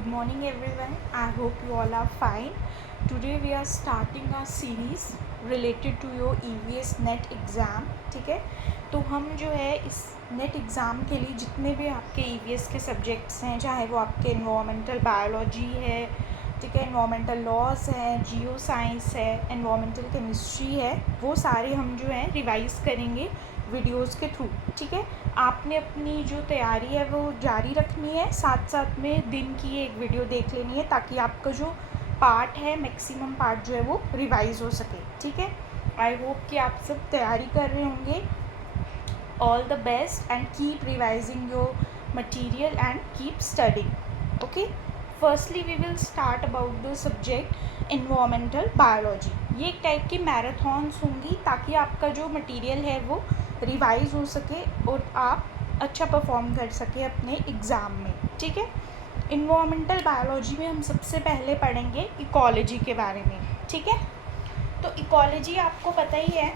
Good morning everyone. I hope you all are fine. Today we are starting our series related to your EVS net exam. ठीक है, तो हम जो है इस नेट एग्ज़ाम के लिए जितने भी आपके EVS के सब्जेक्ट्स हैं, चाहे वो आपके इन्वामेंटल बायोलॉजी है, ठीक है, इन्वामेंटल लॉज है, जियो साइंस है, इन्वामेंटल केमिस्ट्री है, वो सारे हम जो है रिवाइज़ करेंगे वीडियोस के थ्रू. ठीक है, आपने अपनी जो तैयारी है वो जारी रखनी है, साथ साथ में दिन की एक वीडियो देख लेनी है ताकि आपका जो पार्ट है मैक्सिमम पार्ट जो है वो रिवाइज़ हो सके. ठीक है, आई होप कि आप सब तैयारी कर रहे होंगे. All the best and keep revising your material and keep studying. Okay, firstly we will start about the subject environmental biology. ये एक टाइप की मैराथॉन्स होंगी ताकि आपका जो मटेरियल है वो रिवाइज हो सके और आप अच्छा परफॉर्म कर सके अपने एग्ज़ाम में. ठीक है, इन्वामेंटल बायोलॉजी में हम सबसे पहले पढ़ेंगे इकोलॉजी के बारे में. ठीक है, तो इकोलॉजी आपको पता ही है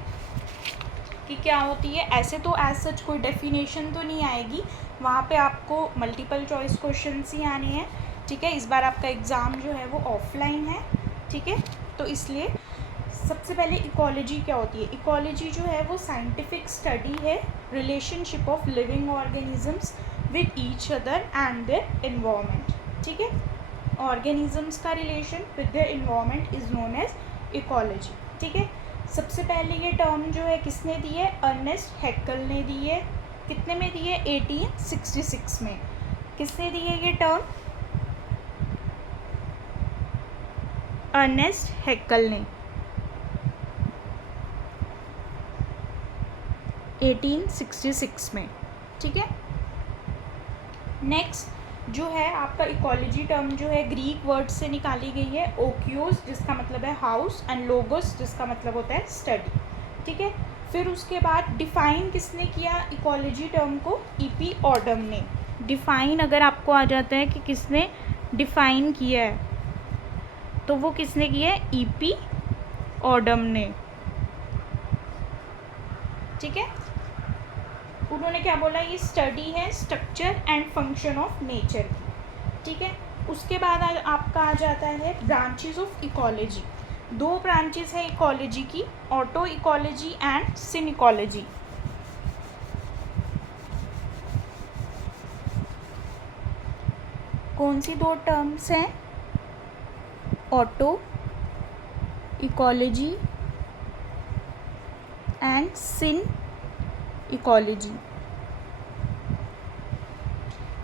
कि क्या होती है. ऐसे तो एज सच कोई डेफिनेशन तो नहीं आएगी, वहाँ पे आपको मल्टीपल चॉइस क्वेश्चंस ही आने हैं. ठीक है, इस बार आपका एग्ज़ाम जो है वो ऑफलाइन है. ठीक है, तो इसलिए सबसे पहले इकोलॉजी क्या होती है. इकोलॉजी जो है वो साइंटिफिक स्टडी है relationship of living organisms with each other and their environment. ठीक है, ऑर्गेनिजम्स का relation with their environment is known as ecology. ठीक है, सबसे पहले ये टर्म जो है किसने दी है, अर्नेस्ट हैक्कल ने दी है. कितने में दी है, 1866 में. किसने दी है ये टर्म, अर्नेस्ट हैक्कल ने 1866 में. ठीक है, नेक्स्ट जो है आपका इकोलॉजी टर्म जो है ग्रीक वर्ड से निकाली गई है. ओक्यूस जिसका मतलब है हाउस एंड लोगोस जिसका मतलब होता है स्टडी. ठीक है, फिर उसके बाद डिफ़ाइन किसने किया इकोलॉजी टर्म को, ईपी ऑडम ने. डिफ़ाइन अगर आपको आ जाता है कि किसने डिफ़ाइन किया है तो वो किसने किया है, ईपी ऑडम ने. ठीक है, उन्होंने क्या बोला, ये स्टडी है structure and function of nature की. ठीक है, उसके बाद आपका आ जाता है ब्रांचेस ऑफ इकोलॉजी. दो ब्रांचेस है इकोलॉजी की, autecology and synecology. कौन सी दो टर्म्स हैं, autecology and synecology.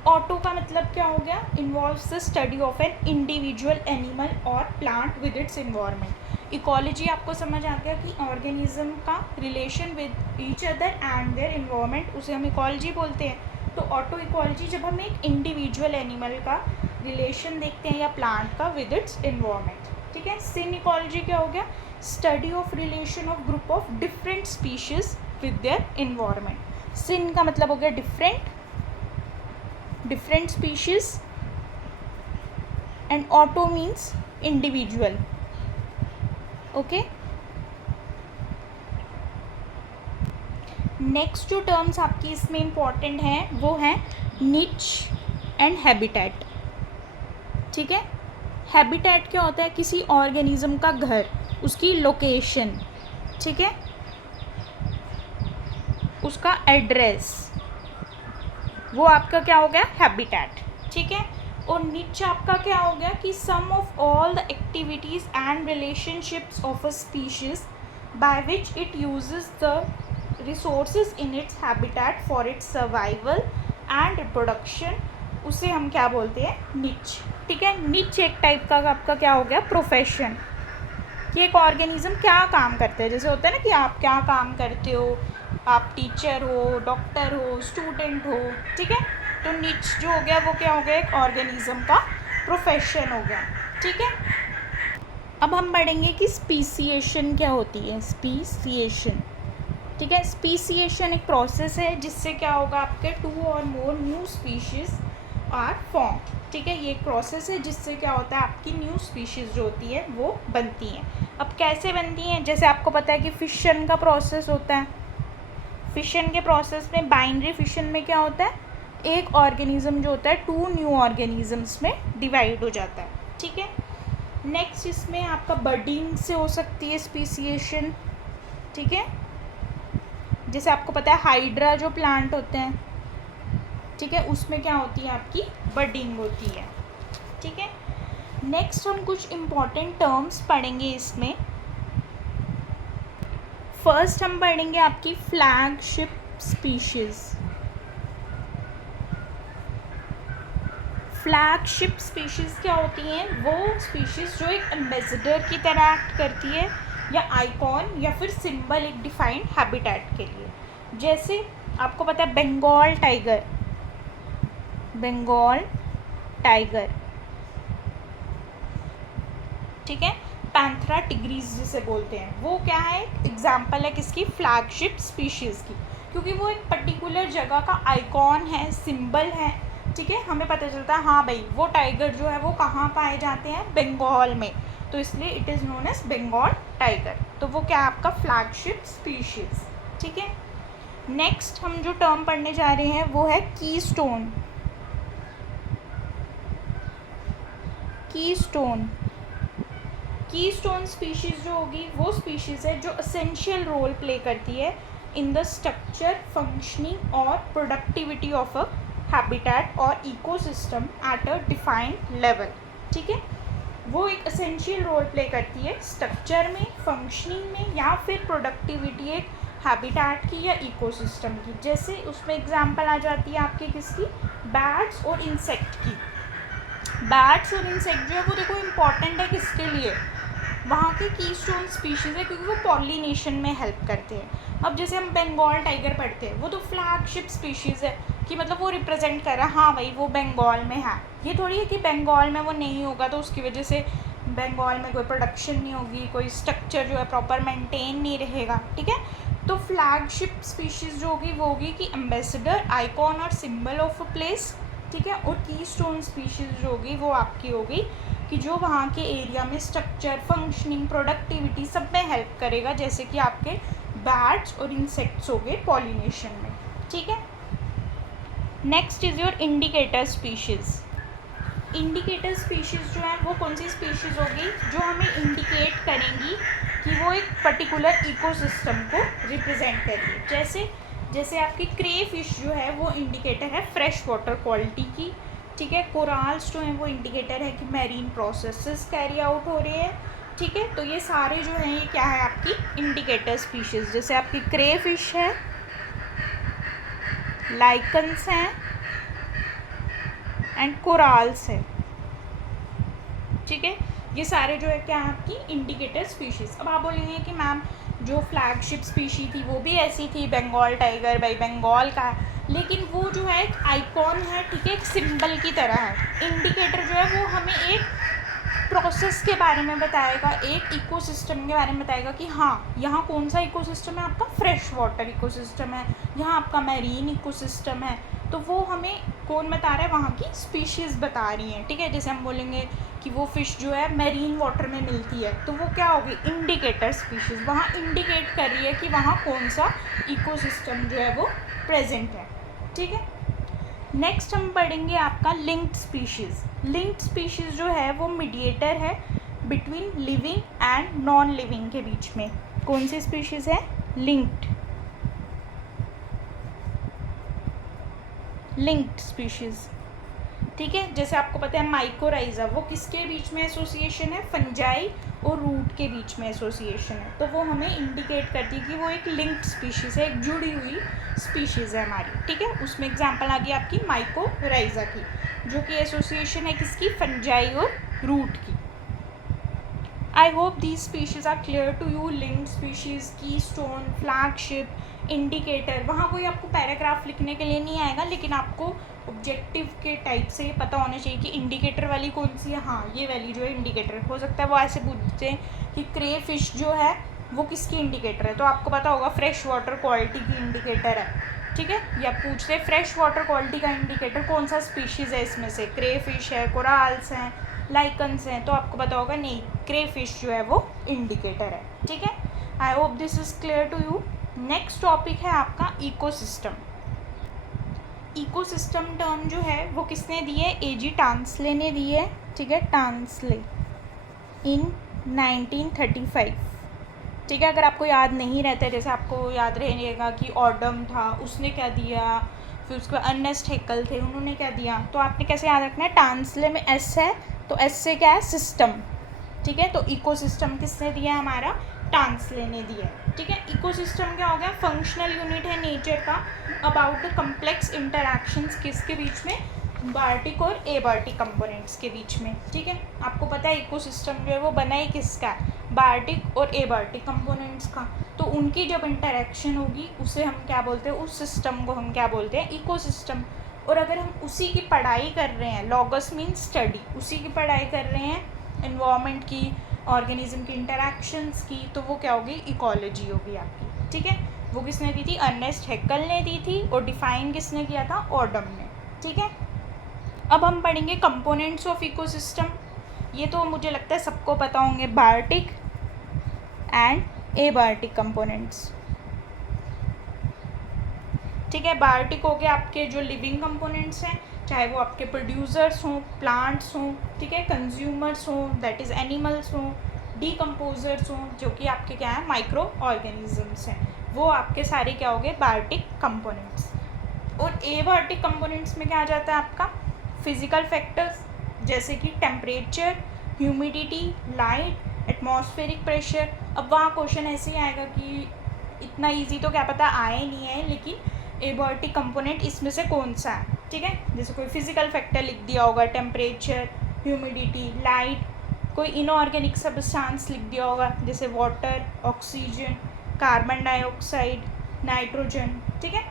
Auto का मतलब क्या हो गया, involves the study of an individual animal और plant with its environment. Ecology आपको समझ आ गया कि ऑर्गेनिज्म का relation with each other and their environment, उसे हम इकोलॉजी बोलते हैं. तो ऑटो इकोलॉजी जब हम एक इंडिविजुअल एनिमल का रिलेशन देखते हैं या प्लांट का विद इट्स इन्वायरमेंट. ठीक है, सिन इकोलॉजी क्या हो गया, study of relation of group of different species with their environment. Syn का मतलब हो गया different species and auto means individual. Okay, next जो टर्म्स आपकी इसमें इम्पॉर्टेंट हैं वो हैं निच एंड हैबिटेट. ठीक है, हैबिटेट क्या होता है, किसी ऑर्गेनिज्म का घर, उसकी लोकेशन. ठीक है, उसका एड्रेस, वो आपका क्या हो गया, हैबिटेट. ठीक है, और निच आपका क्या हो गया कि sum of all the activities and relationships of a species by which it uses the resources in its habitat for its survival and reproduction, उसे हम क्या बोलते हैं, निच. ठीक है, निच एक टाइप का आपका क्या हो गया, प्रोफेशन, कि एक ऑर्गेनिज्म क्या काम करते हैं. जैसे होता है ना कि आप क्या काम करते हो, आप टीचर हो, डॉक्टर हो, स्टूडेंट हो. ठीक है, तो निच जो हो गया वो क्या हो गया, एक ऑर्गेनिज्म का प्रोफेशन हो गया. ठीक है, अब हम पढ़ेंगे कि स्पीसिएशन क्या होती है. स्पीसिएशन, ठीक है, स्पीसिएशन एक प्रोसेस है जिससे क्या होगा, आपके 2 और more new species are form. ठीक है, ये एक प्रोसेस है जिससे क्या होता है, आपकी न्यू स्पीशीज़ जो होती है वो बनती हैं. अब कैसे बनती हैं, जैसे आपको पता है कि फिशन का प्रोसेस होता है. फिशन के प्रोसेस में, बाइनरी फिशन में क्या होता है, एक ऑर्गेनिज्म जो होता है 2 न्यू ऑर्गेनिजम्स में डिवाइड हो जाता है, ठीक है। नेक्स्ट इसमें आपका बर्डिंग से हो सकती है स्पीसिएशन, ठीक है। जैसे आपको पता है हाइड्रा जो प्लांट होते हैं, ठीक है, उसमें क्या होती है आपकी बर्डिंग होती है, ठीक है। नेक्स्ट हम कुछ इम्पॉर्टेंट टर्म्स पढ़ेंगे इसमें। फर्स्ट हम पढ़ेंगे आपकी फ्लैगशिप स्पीशीज़। फ्लैगशिप स्पीशीज़ क्या होती हैं? वो स्पीशीज़ जो एक एम्बेसडर की तरह एक्ट करती है या आइकॉन या फिर सिंबल एक डिफाइंड हैबिटेट के लिए। जैसे आपको पता है बंगाल टाइगर, बंगाल टाइगर, ठीक है, पैंथरा टिग्रीज जिसे बोलते हैं, वो क्या है? एग्जाम्पल है किसकी? फ्लैगशिप स्पीशीज़ की, क्योंकि वो एक पर्टिकुलर जगह का आइकॉन है, सिंबल है, ठीक है। हमें पता चलता है हाँ भाई वो टाइगर जो है वो कहाँ पाए जाते हैं? बंगाल में, तो इसलिए it is known as Bengal tiger. तो वो क्या है आपका? फ्लैगशिप स्पीशीज़, ठीक है। नेक्स्ट हम जो टर्म पढ़ने जा रहे हैं वो है कीस्टोन। कीस्टोन, कीस्टोन स्पीशीज़ जो होगी वो स्पीशीज़ है जो एसेंशियल रोल प्ले करती है इन द स्ट्रक्चर, फंक्शनिंग और प्रोडक्टिविटी ऑफ अ हैबिटेट और ecosystem at a defined level, ठीक है। वो एक एसेंशियल रोल प्ले करती है स्ट्रक्चर में, फंक्शनिंग में या फिर प्रोडक्टिविटी एक हैबिटेट की या इकोसिस्टम की। जैसे उसमें एग्जांपल आ जाती है आपके किसकी? बैट्स और इंसेक्ट की। बैट्स और इंसेक्ट जो है वो देखो इम्पॉर्टेंट है किसके लिए? वहाँ के कीस्टोन स्पीशीज़ है क्योंकि वो पॉलिनेशन में हेल्प करते हैं। अब जैसे हम बंगाल टाइगर पढ़ते हैं, वो तो फ्लैगशिप स्पीशीज़ है कि मतलब वो रिप्रेजेंट कर रहा है हाँ भाई वो बंगाल में है। ये थोड़ी है कि बंगाल में वो नहीं होगा तो उसकी वजह से बंगाल में कोई प्रोडक्शन नहीं होगी, कोई स्ट्रक्चर जो है प्रॉपर मेंटेन नहीं रहेगा, ठीक है। तो फ्लैगशिप स्पीशीज़ जो होगी वो होगी कि एम्बेसडर, आइकॉन और सिंबल ऑफ अ प्लेस, ठीक है। और कीस्टोन स्पीशीज़ जो होगी वो आपकी होगी कि जो वहाँ के एरिया में स्ट्रक्चर, फंक्शनिंग, प्रोडक्टिविटी सब में हेल्प करेगा, जैसे कि आपके बैट्स और इंसेक्ट्स हो गए पॉलिनेशन में, ठीक है। Next is your indicator species. Indicator species जो है वो कौन सी स्पीशीज़ होगी? जो हमें इंडिकेट करेंगी कि वो एक पर्टिकुलर इकोसिस्टम को रिप्रेजेंट करेगी। जैसे आपकी क्रे फिश जो है वो इंडिकेटर है फ्रेश वाटर क्वालिटी की, ठीक है। कोराल्स जो हैं वो इंडिकेटर है कि मैरीन प्रोसेसेस कैरी आउट हो रहे हैं, ठीक है। तो ये सारे जो हैं ये क्या है आपकी इंडिकेटर स्पीशीज़। जैसे आपकी क्रे फिश है, लाइकन्स हैं एंड कोराल्स है, ठीक है। ये सारे जो है क्या है आपकी इंडिकेटर स्पीशीज़। अब आप बोलेंगे कि मैम जो फ्लैगशिप स्पीशी थी वो भी ऐसी थी, बंगाल टाइगर भाई बंगाल का है, लेकिन वो जो है एक आइकॉन है, ठीक है, एक सिंबल की तरह है। इंडिकेटर जो है वो हमें एक प्रोसेस के बारे में बताएगा, एक इकोसिस्टम के बारे में बताएगा कि हाँ यहाँ कौन सा इकोसिस्टम है आपका? फ्रेश वाटर इकोसिस्टम है, यहाँ आपका मैरीन इकोसिस्टम है। तो वो हमें कौन बता रहा है? वहाँ की स्पीशीज़ बता रही हैं, ठीक है। जैसे हम बोलेंगे कि वो फ़िश जो है मैरीन वाटर में मिलती है, तो वो क्या होगी? Indicator species. वहाँ इंडिकेट कर रही है कि वहाँ कौन सा इकोसिस्टम जो है वो प्रेजेंट है, ठीक है। नेक्स्ट हम पढ़ेंगे आपका लिंक्ड स्पीशीज़। लिंक्ड स्पीशीज़ जो है वो मीडिएटर है between living and non living के बीच में। कौन सी स्पीशीज़ है? लिंक्ड, लिंक्ड स्पीशीज़, ठीक है। जैसे आपको पता है माइकोराइजा, वो किसके बीच में एसोसिएशन है? फंजाई और रूट के बीच में एसोसिएशन है, तो वो हमें इंडिकेट करती है कि वो एक लिंक्ड स्पीशीज़ है, एक जुड़ी हुई स्पीशीज़ है हमारी, ठीक है। उसमें एग्जांपल आ गई आपकी माइकोराइजा की, जो कि एसोसिएशन है किसकी? फंजाई और रूट की। I hope these species are clear to you. Linked species, keystone, flagship, indicator. वहाँ कोई आपको पैराग्राफ लिखने के लिए नहीं आएगा, लेकिन आपको ऑब्जेक्टिव के टाइप से ये पता होना चाहिए कि इंडिकेटर वाली कौन सी है। हाँ ये वाली जो है इंडिकेटर। हो सकता है वो ऐसे पूछते हैं कि क्रे फिश जो है वो किसकी इंडिकेटर है, तो आपको पता होगा फ्रेश वाटर क्वालिटी की इंडिकेटर है, ठीक है। या पूछते हैं फ्रेश वाटर क्वालिटी का इंडिकेटर कौन सा स्पीशीज़ है, इसमें से क्रे फिश है, कोराल्स हैं, लाइकन्स हैं, तो आपको पता होगा नहीं क्रे फिश जो है वो इंडिकेटर है, ठीक है। I hope this is clear to you. Next topic है आपका इकोसिस्टम। इकोसिस्टम टर्म जो है वो किसने दी है, एजी टांसले ने दी है, ठीक है, टांसले इन 1935, ठीक है। अगर आपको याद नहीं रहता है, जैसे आपको याद रहेगा कि ऑडम था, उसने क्या दिया, फिर उसके बाद अर्नेस्ट हैकेल थे, उन्होंने क्या दिया, तो आपने कैसे याद रखना है, टांसले में एस है तो एस से क्या है, सिस्टम, ठीक है। तो इकोसिस्टम किसने दिया है, हमारा टांसले ने दिया है, ठीक है। इकोसिस्टम क्या हो गया, फंक्शनल यूनिट है नेचर का अबाउट द कम्प्लेक्स इंटरैक्शंस किसके बीच में, बायोटिक और एबायोटिक कंपोनेंट्स के बीच में, ठीक है। आपको पता है इकोसिस्टम जो है वो बना ही किसका है, बायोटिक और एबायोटिक कंपोनेंट्स का। तो उनकी जब इंटरेक्शन होगी उसे हम क्या बोलते हैं, उस सिस्टम को हम क्या बोलते हैं, इकोसिस्टम। और अगर हम उसी की पढ़ाई कर रहे हैं, लॉगस मीन स्टडी, उसी की पढ़ाई कर रहे हैं इन्वायरमेंट की, ऑर्गेनिज्म की इंटरेक्शंस की, तो वो क्या होगी, इकोलॉजी होगी आपकी, ठीक है। वो किसने दी थी, अर्नेस्ट हैकेल ने दी थी, और डिफाइन किसने किया था, ऑडम ने, ठीक है। अब हम पढ़ेंगे कंपोनेंट्स ऑफ इकोसिस्टम। ये तो मुझे लगता है सबको पता होंगे, बायोटिक एंड एबायोटिक कंपोनेंट्स, ठीक है। बायोटिक हो गए आपके जो लिविंग कंपोनेंट्स हैं, चाहे वो आपके प्रोड्यूसर्स हों, प्लांट्स हों, ठीक है, कंज्यूमर्स हों, दैट इज़ एनिमल्स हों, डीकम्पोजर्स हों, जो कि आपके क्या है, माइक्रो ऑर्गेनिजम्स हैं, वो आपके सारे क्या हो गए, बायोटिक कंपोनेंट्स। और एबायोटिक कंपोनेंट्स में क्या आ जाता है आपका, फिजिकल फैक्टर्स जैसे कि temperature, humidity, light, atmospheric pressure. अब वहाँ क्वेश्चन ऐसे ही आएगा कि इतना इजी तो क्या पता आए नहीं है, लेकिन एबायोटिक कंपोनेंट इसमें से कौन सा है, ठीक है। जैसे कोई फिजिकल फैक्टर लिख दिया होगा, टेम्परेचर, ह्यूमिडिटी, लाइट, कोई इनऑर्गेनिक सब्सटेंस लिख दिया होगा जैसे water, oxygen, carbon dioxide, nitrogen, ठीक है।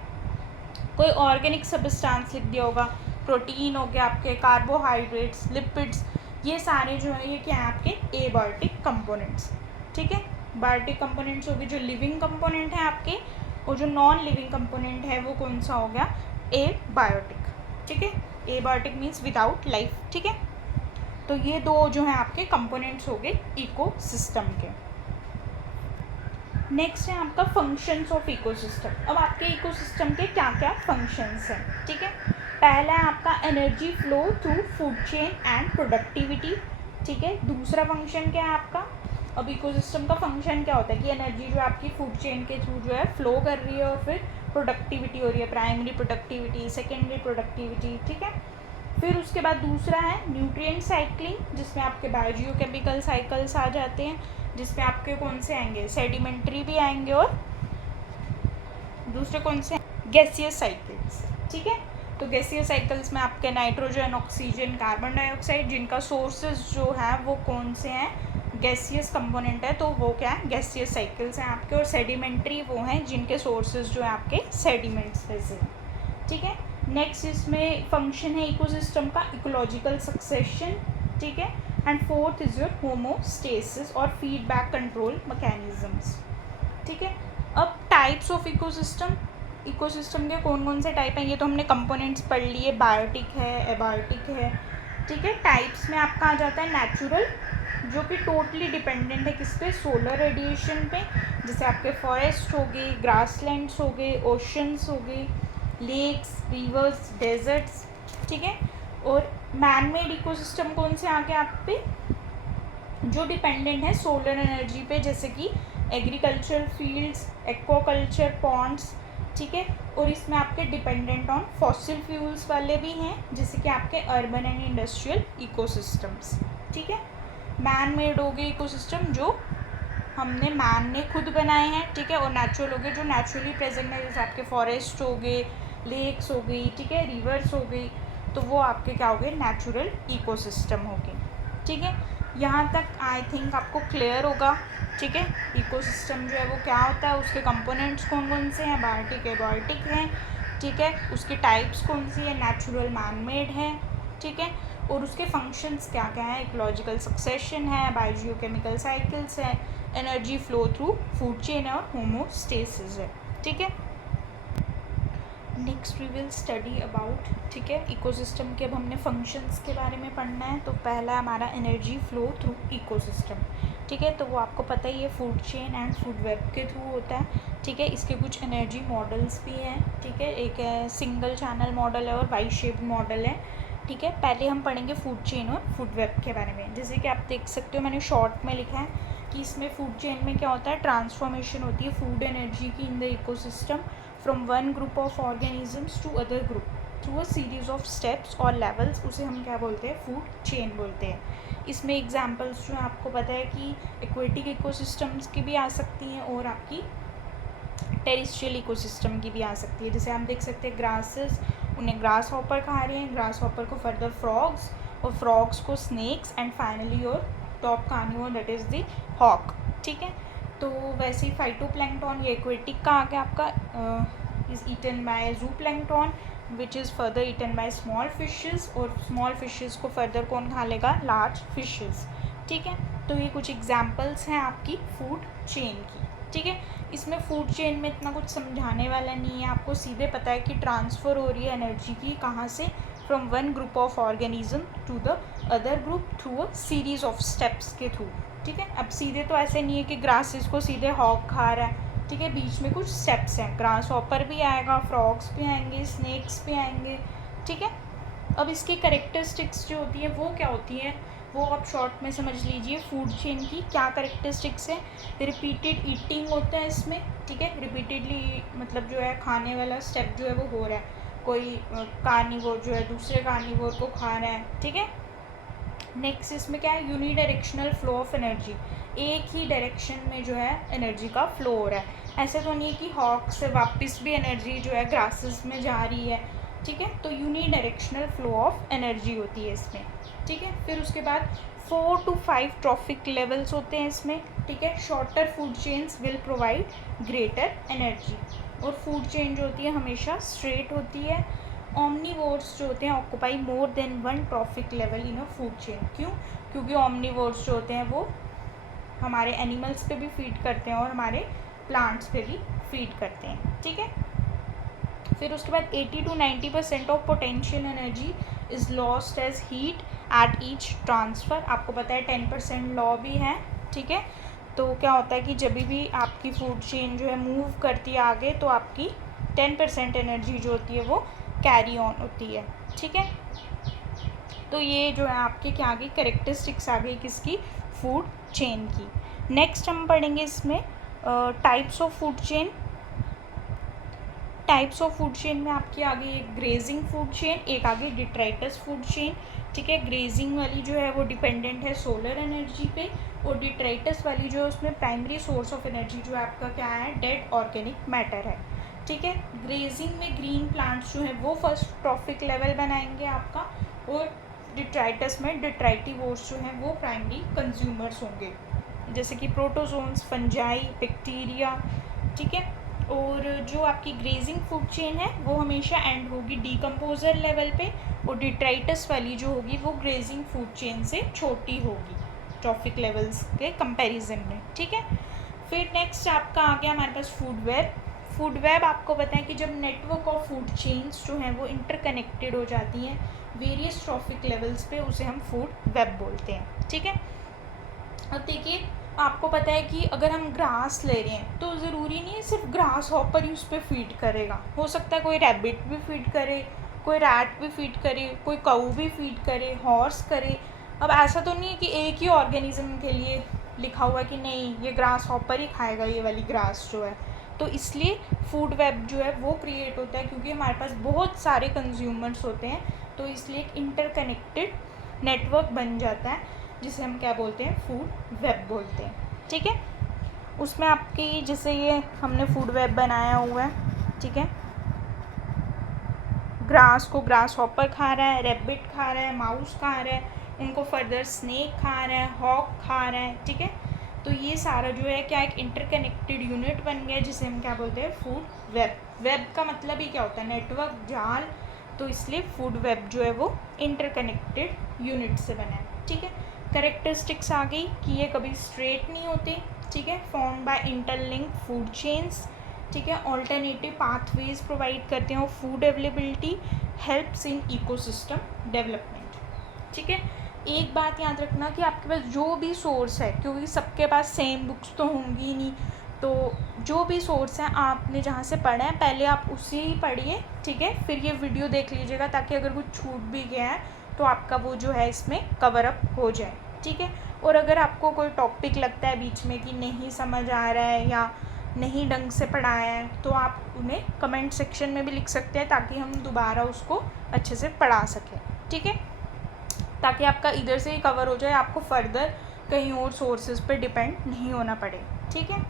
कोई ऑर्गेनिक सब्सटेंस लिख दिया होगा, प्रोटीन हो गया आपके, कार्बोहाइड्रेट्स, लिपिड्स, ये सारे जो है ये क्या है आपके एबायोटिक कंपोनेंट्स, ठीक है। बायोटिक कंपोनेंट्स हो गए जो लिविंग कंपोनेंट है आपके, और जो नॉन लिविंग कंपोनेंट है वो कौन सा हो गया, एबायोटिक, ठीक है। एबायोटिक मीन्स विदाउट लाइफ, ठीक है। तो ये दो जो है आपके कंपोनेंट्स हो गए इकोसिस्टम के। नेक्स्ट है आपका फंक्शंस ऑफ इकोसिस्टम। अब आपके इकोसिस्टम के क्या क्या फंक्शंस हैं, ठीक है। पहला है आपका energy flow through food chain and productivity, ठीक है। दूसरा फंक्शन क्या है आपका, अब इकोसिस्टम का फंक्शन क्या होता है कि एनर्जी जो आपकी फूड चेन के थ्रू जो है फ्लो कर रही है, और फिर प्रोडक्टिविटी हो रही है, प्राइमरी प्रोडक्टिविटी, सेकेंडरी प्रोडक्टिविटी, ठीक है। फिर उसके बाद दूसरा है न्यूट्रिएंट साइक्लिंग, जिसमें आपके बायोजियोकेमिकल साइकिल्स आ जाते हैं, जिसमें आपके कौन से आएंगे, सेडिमेंट्री भी आएंगे, और दूसरे कौन से, गैसियस साइकिल्स, ठीक है। तो गैसियस साइकिल्स में आपके नाइट्रोजन, ऑक्सीजन, कार्बन डाइऑक्साइड, जिनका सोर्सेज जो है वो कौन से हैं, गैसियस कंपोनेंट है, तो वो क्या है, गैसियस साइकिल्स हैं आपके। और सेडिमेंट्री वो हैं जिनके सोर्सेज जो है आपके सेडिमेंट्स से हैं, ठीक है। नेक्स्ट इसमें फंक्शन है इकोसिस्टम का इकोलॉजिकल सक्सेशन, ठीक है। And fourth is your homeostasis और फीडबैक कंट्रोल मैकेनिज्म्स, ठीक है। अब टाइप्स ऑफ इकोसिस्टम, इकोसिस्टम के कौन कौन से टाइप हैं, ये तो हमने कंपोनेंट्स पढ़ लिए, बायोटिक है, एबायोटिक है, ठीक है। टाइप्स में आपका आ जाता है नेचुरल, जो कि टोटली डिपेंडेंट है किस पे, सोलर रेडिएशन पे, जैसे आपके फॉरेस्ट हो गए, ग्रासलैंड्स हो गए, ओशंस हो गए, लेक्स, रिवर्स, डेजर्ट्स, ठीक है। और मैन मेड इकोसिस्टम कौन से आ गए आप पे, जो डिपेंडेंट है सोलर एनर्जी पे, जैसे कि एग्रीकल्चर फील्ड्स, एक्वाकल्चर, पॉन्ड्स, ठीक है। और इसमें आपके डिपेंडेंट ऑन फॉसिल फ्यूल्स वाले भी हैं, जैसे कि आपके अर्बन एंड इंडस्ट्रियल इकोसिस्टम्स, ठीक है। मैन मेड हो गए इकोसिस्टम, जो हमने मैन ने खुद बनाए हैं, ठीक है। और नेचुरल हो गए जो नेचुरली प्रेजेंट है, जैसे आपके फॉरेस्ट हो गए, लेक्स हो गई, ठीक है, रिवर्स हो गई, तो वो आपके क्या हो गए, नेचुरल इकोसिस्टम हो गए, ठीक है। यहाँ तक आई थिंक आपको क्लियर होगा, ठीक है। इकोसिस्टम जो है वो क्या होता है, उसके कंपोनेंट्स कौन कौन से हैं, बायोटिक, एबायोटिक हैं, ठीक है। उसकी टाइप्स कौन सी है, नेचुरल, मैन मेड है, ठीक है। और उसके फंक्शंस क्या क्या हैं, इकोलॉजिकल सक्सेशन है, बायोजियोकेमिकल साइकिल्स है, energy flow through food chain और होमोस्टेसिस है, ठीक है। Next we will study about, ठीक है, इकोसिस्टम के अब हमने फंक्शंस के बारे में पढ़ना है। तो पहला हमारा एनर्जी फ्लो थ्रू इकोसिस्टम, ठीक है, तो वो आपको पता ही है food chain and food web के थ्रू होता है, ठीक है। इसके कुछ एनर्जी मॉडल्स भी हैं, ठीक है, एक है सिंगल चैनल मॉडल है और वाई शेप्ड मॉडल है, ठीक है। पहले हम पढ़ेंगे फूड चेन और फूड वेब के बारे में। जैसे कि आप देख सकते हो मैंने शॉर्ट में लिखा है कि इसमें फूड चेन में क्या होता है, ट्रांसफॉर्मेशन होती है फूड एनर्जी की in the ecosystem from one group of organisms to other group through a series of steps और लेवल्स, उसे हम क्या बोलते हैं, फूड चेन बोलते हैं। इसमें एग्जांपल्स जो है आपको पता है कि एक्वेटिक इकोसिस्टम्स की भी आ सकती हैं और आपकी टेरेस्ट्रियल इकोसिस्टम की भी आ सकती है। जैसे हम देख सकते हैं ग्रासेस, उन्हें ग्रास हॉपर खा रहे हैं, ग्रास हॉपर को फर्दर फ्रॉग्स और फ्रॉग्स को स्नेक्स एंड फाइनली और top carnivore that is the hawk, ठीक है। तो वैसे ही फाइटोप्लैंक्टन ये एक्वेटिक का आ गया आपका, is eaten by zooplankton which is further eaten by small fishes, और स्मॉल फिशेस को फर्दर कौन खा लेगा, लार्ज फिशेस, ठीक है। तो ये कुछ एग्जाम्पल्स हैं आपकी फूड चेन की, ठीक है। इसमें फूड चेन में इतना कुछ समझाने वाला नहीं है, आपको सीधे पता है कि ट्रांसफ़र हो रही है एनर्जी की कहाँ से, from one group of organism to the other group through a series of steps के थ्रू, ठीक है। अब सीधे तो ऐसे नहीं है कि ग्रासेस को सीधे हॉक खा रहा है, ठीक है, बीच में कुछ स्टेप्स हैं, ग्रास हॉपर भी आएगा, फ्रॉग्स भी आएंगे, स्नेक्स भी आएंगे, ठीक है। अब इसकी करेक्टरिस्टिक्स जो होती हैं वो क्या होती हैं, वो आप शॉर्ट में समझ लीजिए। फूड चेन की क्या करेक्टरिस्टिक्स है, रिपीटेड ईटिंग होता है इसमें, ठीक है, रिपीटेडली मतलब जो है खाने वाला स्टेप जो है वो हो रहा है, कोई कार्निवोर जो है दूसरे कार्निवोर को खा रहा है, ठीक है। नेक्स्ट इसमें क्या है, यूनिडायरेक्शनल फ्लो ऑफ एनर्जी, एक ही डायरेक्शन में जो है एनर्जी का फ्लो हो रहा है, ऐसे तो नहीं है कि हॉक से वापस भी एनर्जी जो है ग्रासेस में जा रही है, ठीक है। तो यूनिडायरेक्शनल फ्लो ऑफ एनर्जी होती है इसमें, ठीक है। फिर उसके बाद 4 to 5 ट्रॉफिक लेवल्स होते हैं इसमें, ठीक है। Shorter food chains will provide greater energy, और फूड चेन जो होती है हमेशा स्ट्रेट होती है। ओमनीवोर्स जो होते हैं occupy more than one trophic level in a food chain, क्यों, क्योंकि ओमनीवोर्स जो होते हैं वो हमारे एनिमल्स पे भी फीड करते हैं और हमारे प्लांट्स पे भी फीड करते हैं, ठीक है। फिर उसके बाद 80 to 90% of potential energy is lost as heat at each transfer, आपको पता है 10% लॉ भी है, ठीक है। तो क्या होता है कि जब भी आपकी फूड चेन जो है मूव करती है आगे, तो आपकी 10% एनर्जी जो होती है वो कैरी ऑन होती है, ठीक है। तो ये जो है आपके क्या आ गई, करेक्टरिस्टिक्स आ गई किसकी, फूड चेन की। नेक्स्ट हम पढ़ेंगे इसमें types of food chain. Types of food chain में आपकी आ गई एक ग्रेजिंग फूड चेन, एक आ गई डिट्राइटस फूड चेन, ठीक है। ग्रेजिंग वाली जो है वो डिपेंडेंट है सोलर एनर्जी पे, और डिट्राइटस वाली जो है उसमें प्राइमरी सोर्स ऑफ एनर्जी जो है आपका क्या है, डेड ऑर्गेनिक मैटर है, ठीक है। ग्रेजिंग में ग्रीन प्लांट्स जो है वो फर्स्ट ट्रॉफिक लेवल बनाएंगे आपका, और डिट्राइटस में डिट्राइटिवोर्स जो हैं वो प्राइमरी कंज्यूमर्स होंगे, जैसे कि प्रोटोजोन्स, फंजाई, बैक्टीरिया, ठीक है। और जो आपकी ग्रेजिंग फूड चेन है वो हमेशा एंड होगी डीकम्पोजर लेवल पे, और डिट्राइटस वाली जो होगी वो ग्रेजिंग फूड चेन से छोटी होगी ट्रॉफिक लेवल्स के कंपैरिजन में, ठीक है। फिर नेक्स्ट आपका आ गया हमारे पास फूड वेब। फूड वेब आपको पता है कि जब नेटवर्क ऑफ फूड चेन्स जो हैं वो इंटरकनेक्टेड हो जाती हैं वेरियस ट्रॉफिक लेवल्स पे, उसे हम फूड वेब बोलते हैं, ठीक है। अब देखिए आपको पता है कि अगर हम ग्रास ले रहे हैं तो ज़रूरी नहीं है सिर्फ ग्रास हॉपर ही उस पर फीड करेगा, हो सकता है कोई रैबिट भी फीड करे, कोई रैट भी फीड करे, कोई काऊ भी फीड करे, हॉर्स करे। अब ऐसा तो नहीं है कि एक ही ऑर्गेनिज्म के लिए लिखा हुआ है कि नहीं ये ग्रास हॉपर ही खाएगा ये वाली ग्रास जो है, तो इसलिए फूड वेब जो है वो क्रिएट होता है क्योंकि हमारे पास बहुत सारे कंज्यूमर्स होते हैं, तो इसलिए एक इंटरकनेक्टेड नेटवर्क बन जाता है जिसे हम क्या बोलते हैं, फूड वेब बोलते हैं, ठीक है। उसमें आपकी जैसे ये हमने फूड वेब बनाया हुआ है, ठीक है, ग्रास को ग्रास हॉपर खा रहा है, रैबिट खा रहा है, माउस खा रहा है, उनको फर्दर स्नेक खा रहा है, हॉक खा रहा है, ठीक है। तो ये सारा जो है क्या एक इंटरकनेक्टेड यूनिट बन गया जिसे हम क्या बोलते हैं, फूड वेब। वेब का मतलब ही क्या होता है, नेटवर्क, जाल, तो इसलिए फूड वेब जो है वो इंटरकनेक्टेड यूनिट से बना है, ठीक है। करेक्टरिस्टिक्स आ गई कि ये कभी स्ट्रेट नहीं होते, ठीक है, form by interlinked food chains, ठीक है, ऑल्टरनेटिव पाथवेज प्रोवाइड करते हैं, और food availability helps in ecosystem development. ठीक है, एक बात याद रखना कि आपके पास जो भी सोर्स है, क्योंकि सबके पास सेम बुक्स तो होंगी ही नहीं, तो जो भी सोर्स है आपने जहाँ से पढ़ा है पहले आप उसे ही पढ़िए। ठीक है, फिर ये वीडियो देख लीजिएगा ताकि अगर कुछ छूट भी गया है तो आपका वो जो है इसमें कवर अप हो जाए। ठीक है, और अगर आपको कोई टॉपिक लगता है बीच में कि नहीं समझ आ रहा है या नहीं ढंग से पढ़ाया है, तो आप उन्हें कमेंट सेक्शन में भी लिख सकते हैं ताकि हम दोबारा उसको अच्छे से पढ़ा सकें। ठीक है, ताकि आपका इधर से ही कवर हो जाए, आपको फर्दर कहीं और सोर्सेज पे डिपेंड नहीं होना पड़े। ठीक है,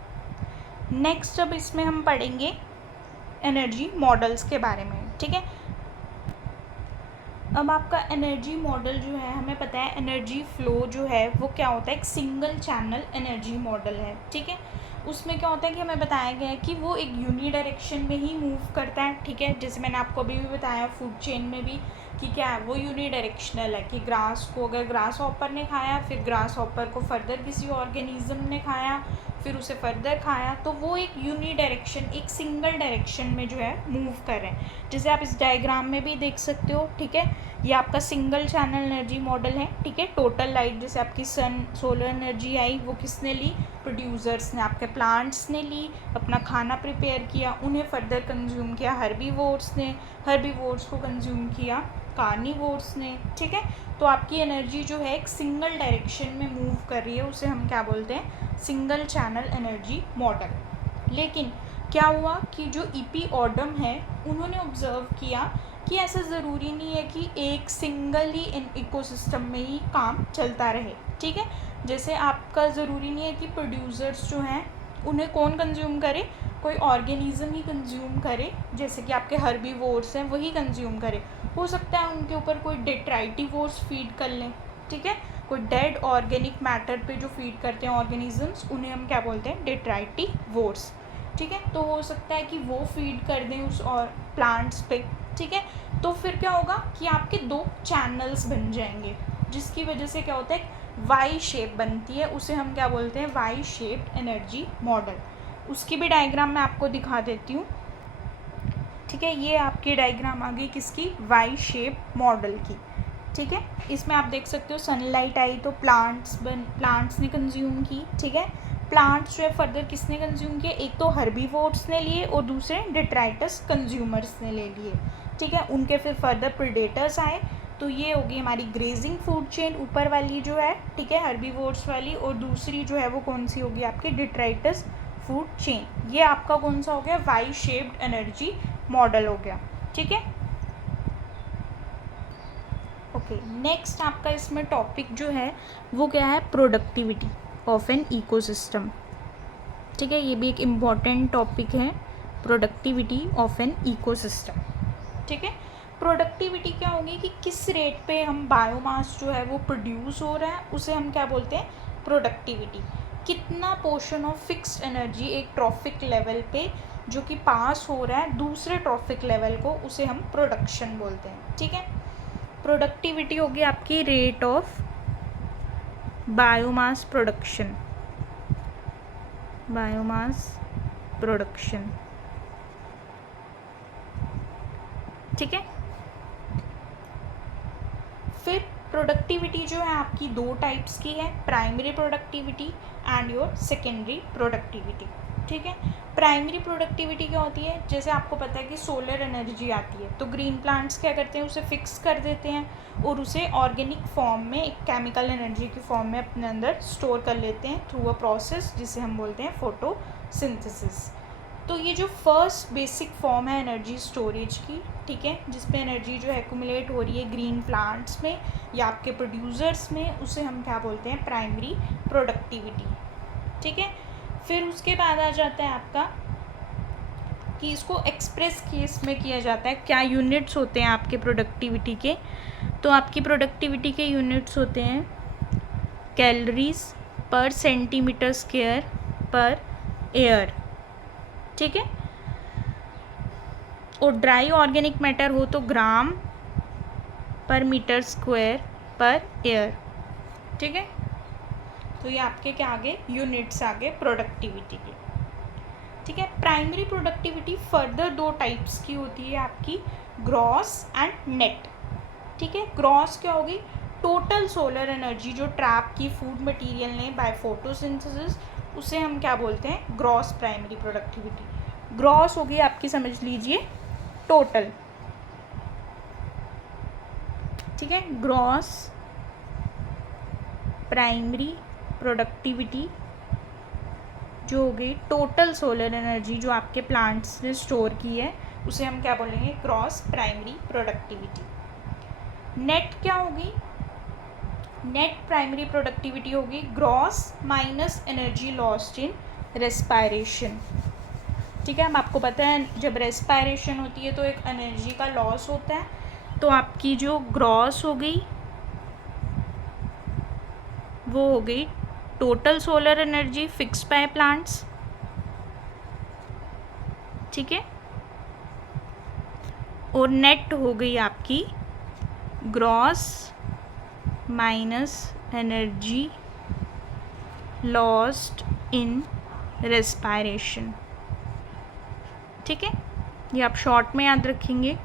नेक्स्ट अब इसमें हम पढ़ेंगे एनर्जी मॉडल्स के बारे में। ठीक है, अब आपका एनर्जी मॉडल जो है, हमें पता है एनर्जी फ्लो जो है वो क्या होता है, एक सिंगल चैनल एनर्जी मॉडल है। ठीक है, उसमें क्या होता है कि हमें बताया गया है कि वो एक यूनी डायरेक्शन में ही मूव करता है। ठीक है, जैसे मैंने आपको अभी भी बताया फूड चेन में भी कि क्या है, वो यूनी डायरेक्शनल है कि ग्रास को अगर ग्रास हॉपर ने खाया, फिर ग्रास हॉपर को फर्दर किसी ऑर्गेनिज्म ने खाया, फिर उसे फर्दर खाया, तो वो एक यूनी डायरेक्शन, एक सिंगल डायरेक्शन में जो है मूव कर रहे हैं, जैसे आप इस डायग्राम में भी देख सकते हो। ठीक है, ये आपका सिंगल चैनल एनर्जी मॉडल है। ठीक है, टोटल लाइट जैसे आपकी सन सोलर एनर्जी आई, वो किसने ली, प्रोड्यूसर्स ने, आपके प्लांट्स ने ली, अपना खाना प्रिपेयर किया, उन्हें फर्दर कंज्यूम किया हर्बीवोर्स ने, हर्बीवोर्स को कंज्यूम किया कार्निवोर्स ने। ठीक है, तो आपकी एनर्जी जो है एक सिंगल डायरेक्शन में मूव कर रही है, उसे हम क्या बोलते हैं, सिंगल चैनल एनर्जी मॉडल। लेकिन क्या हुआ कि जो ईपी ऑडम है उन्होंने ऑब्जर्व किया कि ऐसा ज़रूरी नहीं है कि एक सिंगल ही इकोसिस्टम में ही काम चलता रहे। ठीक है, जैसे आपका ज़रूरी नहीं है कि प्रोड्यूसर्स जो हैं उन्हें कौन कंज्यूम करे, कोई ऑर्गेनिज्म ही कंज्यूम करे, जैसे कि आपके हर्बीवोर्स हैं वही कंज्यूम करे। हो सकता है उनके ऊपर कोई डेट्राइटिवोर्स फीड कर लें। ठीक है, कोई डेड ऑर्गेनिक मैटर पे जो फीड करते हैं ऑर्गेनिजम्स, उन्हें हम क्या बोलते हैं, डेट्राइटिवोर्स। ठीक है, तो हो सकता है कि वो फीड कर दें उस और प्लांट्स पे। ठीक है, तो फिर क्या होगा कि आपके दो चैनल्स बन जाएंगे, जिसकी वजह से क्या होता है, वाई शेप बनती है, उसे हम क्या बोलते हैं, वाई शेप्ड एनर्जी मॉडल। उसकी भी डायग्राम मैं आपको दिखा देती हूँ। ठीक है, ये आपकी डायग्राम आ गई किसकी, वाई शेप मॉडल की। ठीक है, इसमें आप देख सकते हो सनलाइट आई तो प्लांट्स ने कंज्यूम की। ठीक है, प्लांट्स जो है फर्दर किसने कंज्यूम किए, एक तो हर्बीवोर्स ने लिए और दूसरे डिट्राइटस कंज्यूमर्स ने ले लिए। ठीक है, उनके फिर फर्दर प्रेडेटर्स आए, तो ये होगी हमारी ग्रेजिंग फूड चेन ऊपर वाली जो है। ठीक है, हर्बीवोर्स वाली, और दूसरी जो है वो कौन सी होगी आपकी, डिट्राइटस फूड चेन। ये आपका कौन सा हो गया, वाई शेप्ड एनर्जी मॉडल हो गया। ठीक है, ओके, नेक्स्ट आपका इसमें टॉपिक जो है वो क्या है, प्रोडक्टिविटी ऑफ एन इकोसिस्टम। ठीक है, ये भी एक इम्पॉर्टेंट टॉपिक है, प्रोडक्टिविटी ऑफ एन इकोसिस्टम। ठीक है, प्रोडक्टिविटी क्या होगी कि किस रेट पे हम बायोमास जो है वो प्रोड्यूस हो रहा है, उसे हम क्या बोलते हैं, प्रोडक्टिविटी। कितना पोर्शन ऑफ फिक्स्ड एनर्जी एक ट्रॉफिक लेवल पे जो कि पास हो रहा है दूसरे ट्रॉफिक लेवल को, उसे हम प्रोडक्शन बोलते हैं। ठीक है, प्रोडक्टिविटी होगी आपकी rate of biomass production, biomass production. ठीक है, फिर प्रोडक्टिविटी जो है आपकी दो टाइप्स की है, primary productivity and your secondary productivity. ठीक है, प्राइमरी प्रोडक्टिविटी क्या होती है, जैसे आपको पता है कि सोलर एनर्जी आती है तो ग्रीन प्लांट्स क्या करते हैं, उसे फिक्स कर देते हैं और उसे ऑर्गेनिक फॉर्म में, एक केमिकल एनर्जी की फॉर्म में अपने अंदर स्टोर कर लेते हैं थ्रू अ प्रोसेस जिसे हम बोलते हैं फोटोसिंथेसिस। तो ये जो फर्स्ट बेसिक फॉर्म है एनर्जी स्टोरेज की, ठीक है, जिसमें एनर्जी जो है एक्यूमुलेट हो रही है ग्रीन प्लांट्स में या आपके प्रोड्यूसर्स में, उसे हम क्या बोलते हैं, प्राइमरी प्रोडक्टिविटी। ठीक है, फिर उसके बाद आ जाता है आपका कि इसको एक्सप्रेस केस में किया जाता है, क्या यूनिट्स होते हैं आपके प्रोडक्टिविटी के, तो आपकी प्रोडक्टिविटी के यूनिट्स होते हैं कैलोरीज पर सेंटीमीटर स्क्वायर पर एयर। ठीक है, और ड्राई ऑर्गेनिक मैटर हो तो ग्राम पर मीटर स्क्वायर पर एयर। ठीक है, तो ये आपके क्या आगे यूनिट्स आगे प्रोडक्टिविटी के। ठीक है। प्राइमरी प्रोडक्टिविटी फर्दर दो टाइप्स की होती है आपकी, ग्रॉस एंड नेट, ठीक है। ग्रॉस क्या होगी, टोटल सोलर एनर्जी जो ट्रैप की फूड मटेरियल ने बाय फोटोसिंथेसिस, उसे हम क्या बोलते हैं, ग्रॉस प्राइमरी प्रोडक्टिविटी। ग्रॉस होगी आपकी, समझ लीजिए, टोटल, ठीक है। ग्रॉस प्राइमरी प्रोडक्टिविटी जो हो गई टोटल सोलर एनर्जी जो आपके प्लांट्स ने स्टोर की है, उसे हम क्या बोलेंगे, ग्रॉस प्राइमरी प्रोडक्टिविटी। नेट क्या होगी, नेट प्राइमरी प्रोडक्टिविटी होगी gross minus energy lost in respiration, ठीक है। हम आपको पता है जब रेस्पायरेशन होती है तो एक एनर्जी का लॉस होता है, तो आपकी जो ग्रॉस हो गई वो हो गई total solar energy fix by plants, ठीक है। और नेट हो गई आपकी gross minus energy lost in respiration, ठीक है। ये आप शॉर्ट में याद रखेंगे,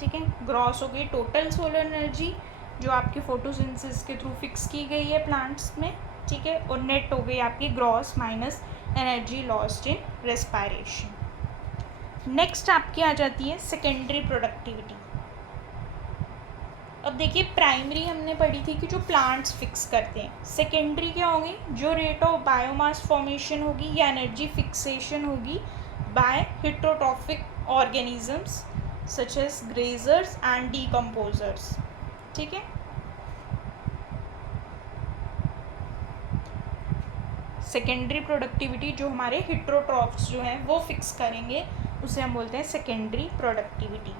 ठीक है। ग्रॉस हो गई टोटल सोलर एनर्जी जो आपकी फोटोसिंथेसिस के थ्रू फिक्स की गई है प्लांट्स में, ठीक है। और नेट हो गई आपकी gross minus energy lost in respiration. Next आपकी आ जाती है सेकेंडरी प्रोडक्टिविटी। अब देखिए प्राइमरी हमने पढ़ी थी कि जो प्लांट्स फिक्स करते हैं, सेकेंडरी क्या होगी, जो रेट ऑफ बायोमास फॉर्मेशन होगी या एनर्जी फिक्सेशन होगी by heterotrophic organisms such as grazers and decomposers, ठीक है। सेकेंडरी प्रोडक्टिविटी जो हमारे हेटेरोट्रॉफ्स जो हैं वो फिक्स करेंगे, उसे हम बोलते हैं सेकेंडरी प्रोडक्टिविटी।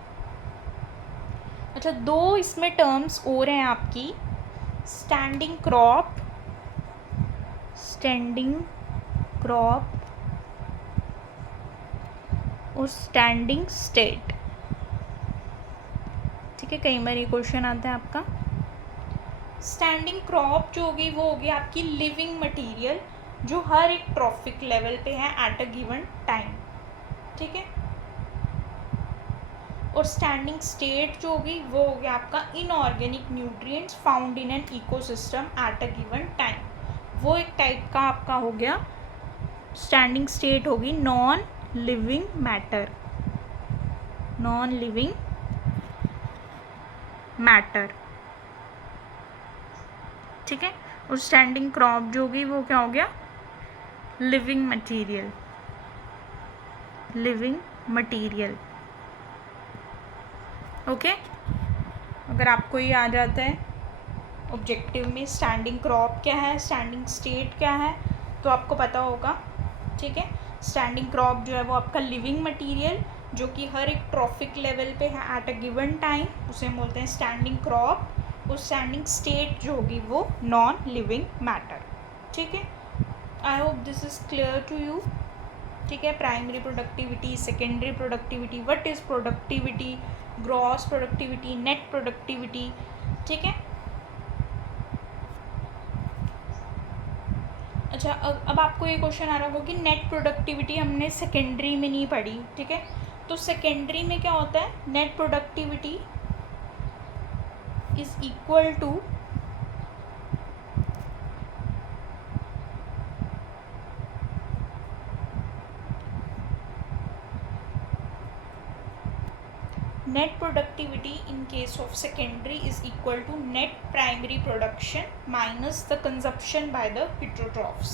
अच्छा, दो इसमें टर्म्स और हैं आपकी, स्टैंडिंग क्रॉप, स्टैंडिंग क्रॉप और स्टैंडिंग स्टेट, ठीक है। कई बार ये क्वेश्चन आता है आपका। स्टैंडिंग क्रॉप जो होगी वो होगी आपकी लिविंग मटेरियल जो हर एक ट्रॉफिक लेवल पे है एट अ गिवन टाइम, ठीक है। और स्टैंडिंग स्टेट जो होगी वो हो गया आपका inorganic nutrients found in an ecosystem at a given time. वो एक टाइप का आपका हो गया स्टैंडिंग स्टेट, होगी non living matter, non living matter, ठीक है। और स्टैंडिंग क्रॉप जो होगी वो क्या हो गया, living material, living material, okay. अगर आपको ये आ जाता है ऑब्जेक्टिव में स्टैंडिंग क्रॉप क्या है, स्टैंडिंग स्टेट क्या है, तो आपको पता होगा, ठीक है। स्टैंडिंग क्रॉप जो है वो आपका लिविंग मटेरियल जो कि हर एक ट्रॉफिक लेवल पे है एट अ गिवन टाइम, उसे हम बोलते हैं स्टैंडिंग क्रॉप। और स्टैंडिंग स्टेट जो होगी वो नॉन लिविंग मैटर, ठीक है। I hope this is clear to you, ठीक है। Primary productivity, secondary productivity, what is productivity, gross productivity, net productivity, ठीक है। अच्छा, अब आपको ये क्वेश्चन आ रहा होगा कि नेट प्रोडक्टिविटी हमने सेकेंडरी में नहीं पढ़ी, ठीक है। तो सेकेंडरी में क्या होता है, net productivity is equal to net productivity in case of secondary is equal to net primary production minus the consumption by the heterotrophs,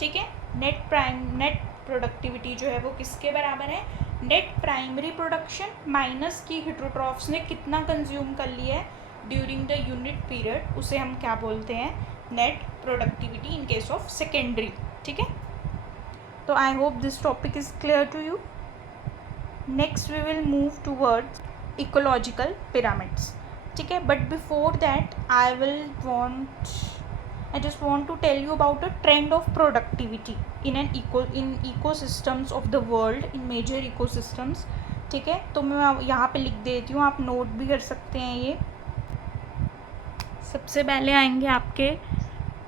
ठीक है। नेट प्रोडक्टिविटी जो है वो किसके बराबर है, नेट प्राइमरी प्रोडक्शन माइनस की हेटेरोट्रॉफ्स ने कितना कंज्यूम कर लिया है ड्यूरिंग द यूनिट पीरियड, उसे हम क्या बोलते हैं, net productivity in case of secondary, ठीक है। तो I hope this topic is clear to you. Next we will move towards ecological pyramids, ठीक है। But before that I just want to tell you about a trend of productivity in ecosystems of the world, in major ecosystems, ठीक है। तो मैं यहाँ पे लिख देती हूँ, आप नोट भी कर सकते हैं। ये सबसे पहले आएंगे आपके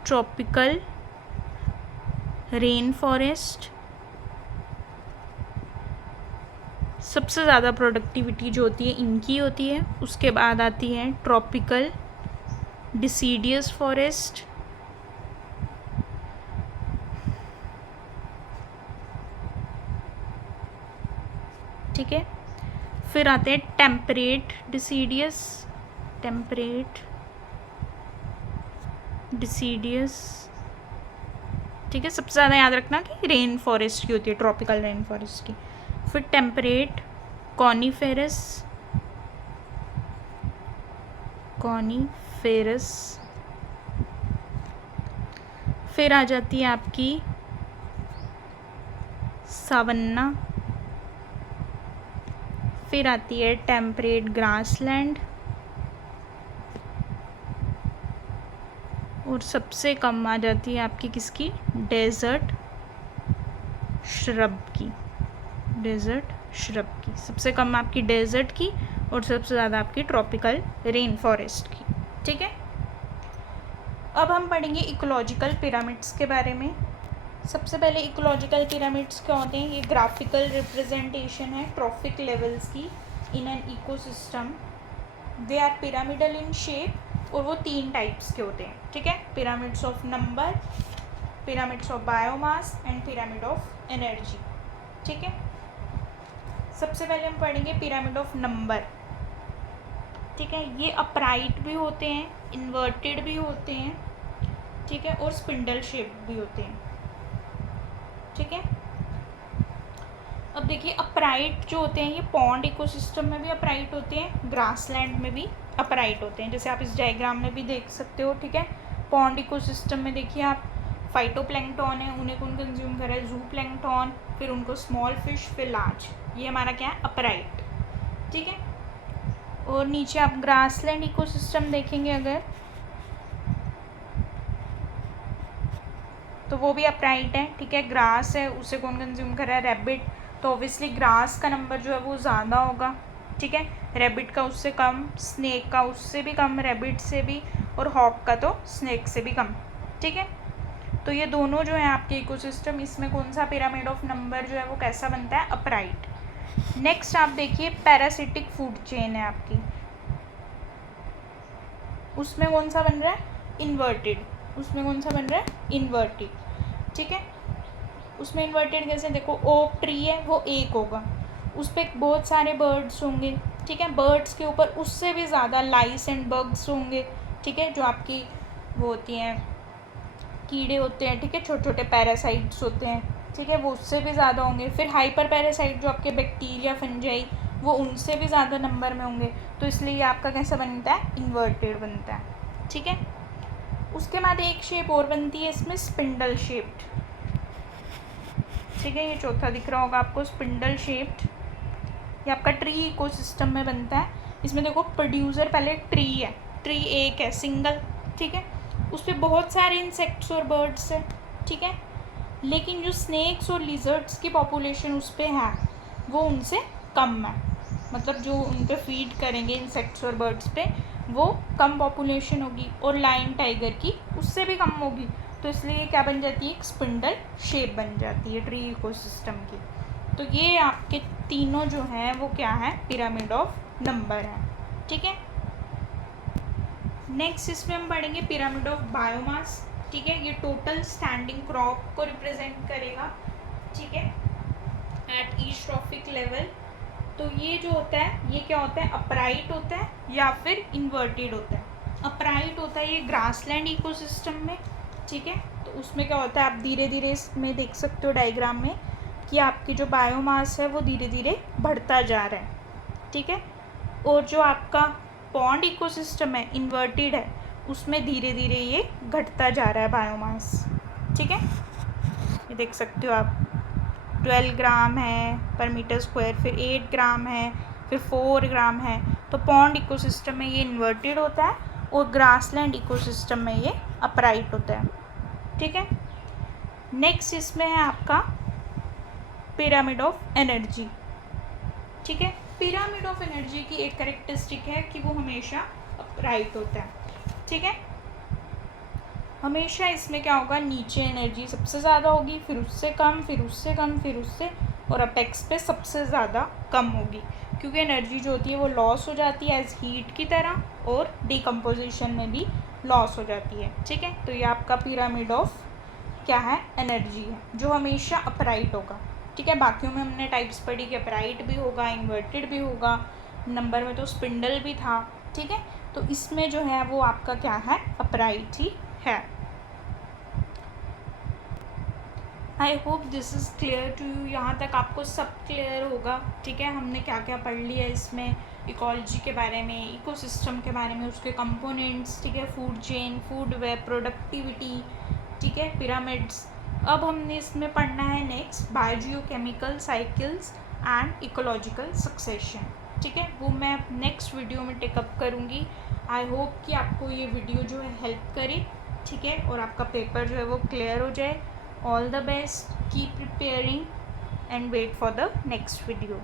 ट्रॉपिकल रेन फॉरेस्ट, सबसे ज़्यादा प्रोडक्टिविटी जो होती है इनकी होती है। उसके बाद आती है ट्रॉपिकल डिसीडियस फॉरेस्ट, ठीक है। फिर आते हैं टेम्परेट डिसीडियस, ठीक है। सबसे ज़्यादा याद रखना कि रेन फॉरेस्ट की होती है, ट्रॉपिकल रेन फॉरेस्ट की। फिर टेम्परेट कॉनिफेरस, फिर आ जाती है आपकी सावन्ना, फिर आती है टेम्परेट ग्रासलैंड, और सबसे कम आ जाती है आपकी किसकी, डेजर्ट श्रब की, सबसे कम आपकी डेजर्ट की और सबसे ज़्यादा आपकी ट्रॉपिकल रेन फॉरेस्ट की, ठीक है। अब हम पढ़ेंगे इकोलॉजिकल पिरामिड्स के बारे में। सबसे पहले इकोलॉजिकल पिरामिड्स क्या होते हैं, ये ग्राफिकल रिप्रेजेंटेशन है ट्रॉफिक लेवल्स की in an ecosystem. They are pyramidal in shape और वो 3 टाइप्स के होते हैं, ठीक है। Pyramids of number, pyramids of biomass and pyramid of energy, ठीक है। सबसे पहले हम पढ़ेंगे पिरामिड ऑफ नंबर, ठीक है। ये अपराइट भी होते हैं, इन्वर्टेड भी होते हैं, ठीक है, और स्पिंडल शेप भी होते हैं, ठीक है। अब देखिए अपराइट जो होते हैं ये पॉन्ड इकोसिस्टम में भी अपराइट होते हैं, ग्रासलैंड में भी अपराइट होते हैं, जैसे आप इस डायग्राम में भी देख सकते हो, ठीक है। पॉन्ड इकोसिस्टम में देखिए आप, फाइटोप्लैंक्टन है, उन्हें कौन कंज्यूम कर रहा है, जू प्लैंक्टन, फिर उनको स्मॉल फिश, फिर लार्ज, ये हमारा क्या है, अपराइट, ठीक है। और नीचे आप ग्रासलैंड इकोसिस्टम देखेंगे अगर, तो वो भी अपराइट है, ठीक है। ग्रास है, उसे कौन कंज्यूम कर रहा है, रैबिट, तो ऑब्वियसली ग्रास का नंबर जो है वो ज़्यादा होगा, ठीक है। रैबिट का उससे कम, स्नेक का उससे भी कम, रैबिट से भी, और हॉक का तो स्नेक से भी कम, ठीक है। तो ये दोनों जो है आपके इकोसिस्टम, इसमें कौन सा पिरामिड ऑफ नंबर जो है वो कैसा बनता है, अपराइट। नेक्स्ट आप देखिए पैरासिटिक फूड चेन है आपकी, उसमें कौन सा बन रहा है, इन्वर्टेड, इन्वर्टेड, ठीक है। उसमें इन्वर्टेड कैसे, देखो ओक ट्री है वो एक होगा, उस पर बहुत सारे बर्ड्स होंगे, ठीक है। बर्ड्स के ऊपर उससे भी ज़्यादा लाइस एंड बग्स होंगे, ठीक है, जो आपकी वो होती हैं कीड़े होते हैं, ठीक है, छोटे छोटे पैरासाइट्स होते हैं, ठीक है, वो उससे भी ज़्यादा होंगे। फिर हाइपर पैरासाइट जो आपके बैक्टीरिया, फंजाई, वो उनसे भी ज़्यादा नंबर में होंगे, तो इसलिए ये आपका कैसा बनता है, इन्वर्टेड बनता है, ठीक है। उसके बाद एक शेप और बनती है इसमें, स्पिंडल शेप्ड, ठीक है, ये चौथा दिख रहा होगा आपको, स्पिंडल शेप्ड, ये आपका ट्री इकोसिस्टम में बनता है। इसमें देखो प्रोड्यूसर पहले ट्री है, ट्री एक है, सिंगल, ठीक है, उस पर बहुत सारे इंसेक्ट्स और बर्ड्स है, ठीक है, लेकिन जो स्नेक्स और लिजर्ड्स की पॉपुलेशन उस पर है वो उनसे कम है, मतलब जो उन पर फीड करेंगे इंसेक्ट्स और बर्ड्स पे वो कम पॉपुलेशन होगी, और लायन टाइगर की उससे भी कम होगी, तो इसलिए क्या बन जाती है, एक स्पिंडल शेप बन जाती है ट्री इकोसिस्टम की। तो ये आपके तीनों जो हैं वो क्या है, पिरामिड ऑफ नंबर है, ठीक है। नेक्स्ट इसमें हम पढ़ेंगे पिरामिड ऑफ बायोमास, ठीक है। ये टोटल स्टैंडिंग क्रॉप को रिप्रेजेंट करेगा, ठीक है, एट ईच ट्रॉफिक लेवल। तो ये जो होता है ये क्या होता है, अपराइट होता है या फिर इन्वर्टेड होता है। अपराइट होता है ये ग्रासलैंड इकोसिस्टम में, ठीक है, तो उसमें क्या होता है, आप धीरे धीरे इसमें देख सकते हो डायग्राम में कि आपकी जो बायोमास है वो धीरे धीरे बढ़ता जा रहा है, ठीक है। और जो आपका पॉन्ड इकोसिस्टम है, इन्वर्टेड है, उसमें धीरे धीरे ये घटता जा रहा है बायोमास, ठीक है। ये देख सकते हो आप, 12 ग्राम है पर मीटर स्क्वायर, फिर 8 ग्राम है, फिर 4 ग्राम है। तो पॉन्ड इकोसिस्टम में ये इन्वर्टेड होता है और ग्रासलैंड इकोसिस्टम में ये अपराइट होता है, ठीक है। नेक्स्ट इसमें है आपका पिरामिड ऑफ एनर्जी, ठीक है। पिरामिड ऑफ एनर्जी की एक कैरेक्टरिस्टिक है कि वो हमेशा अपराइट होता है, ठीक है। हमेशा इसमें क्या होगा, नीचे एनर्जी सबसे ज़्यादा होगी, फिर उससे कम, फिर उससे कम, फिर उससे और अपेक्स पे सबसे ज़्यादा कम होगी, क्योंकि एनर्जी जो होती है वो लॉस हो जाती है एज हीट की तरह, और डिकम्पोजिशन में भी लॉस हो जाती है। ठीक है, तो ये आपका पिरामिड ऑफ क्या है, एनर्जी है, जो हमेशा अपराइट होगा। ठीक है, बाकियों में हमने टाइप्स पढ़ी कि अपराइट भी होगा, इन्वर्टेड भी होगा, नंबर में तो स्पिंडल भी था। ठीक है, तो इसमें जो है वो आपका क्या है, अपराइट ही है। I hope this is clear to you. यहाँ तक आपको सब क्लियर होगा। ठीक है, हमने क्या क्या पढ़ लिया इसमें, इकोलॉजी के बारे में, इकोसिस्टम के बारे में, उसके कंपोनेंट्स, ठीक है, food chain, food web, productivity, ठीक है, पिरामिड्स। अब हमने इसमें पढ़ना है next biogeochemical cycles and ecological succession. ठीक है, वो मैं नेक्स्ट वीडियो में टेकअप करूँगी। आई होप कि आपको ये वीडियो जो है हेल्प करे। ठीक है, और आपका पेपर जो है वो क्लियर हो जाए। All the best, keep preparing and wait for the next video.